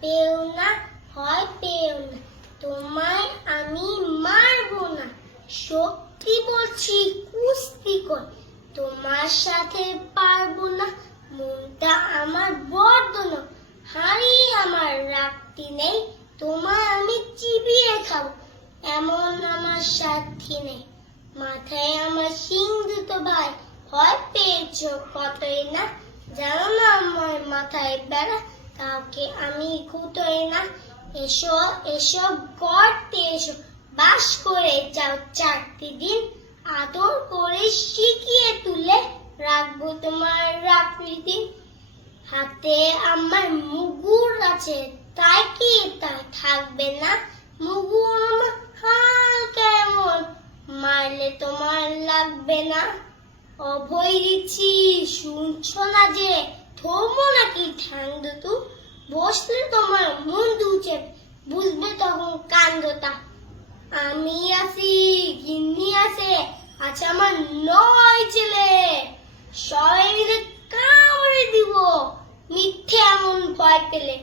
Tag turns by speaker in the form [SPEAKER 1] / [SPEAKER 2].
[SPEAKER 1] পেও না, ভয় পেও না। তোমায় আমি মারবো না। সত্যি বলছি, কুস্তি কর। তোমার সাথে পারব না, মনটা আমার বড্ড না হাড়ি আমার রাখতি নেই, তোমায় আমি চিবিয়ে খাব। এমন আমার সাথী নেই। মাথায় আমার সিং দুটো ভাই। ভয় পেয়েছ কতই না। জানো না আমার মাথায় বেড়া। কাউকে আমি কুতোই না। এসো এসো, গর্তে এসো। বাস করে যাও, চারটি দিন আদর করে শিখিয়ে তুলে রাখব তোমার রাত্রি দিন হাতে আমার মুগুর আছে, তাই কি তাই থাকবে না? মুগুর আমার হাল কেমন? মারলে তোমার লাগবে না? অভয় দিচ্ছি, শুনছো না যে বসলে তোমার মন দুচে বুঝবে তখন কাণ্ডটা। আমি আছি, গিন্নি আছে আছে আমার নয় ছেলে। সবাই মিলে কামড়ে দিব, মিথ্যে এমন ভয় পেলে।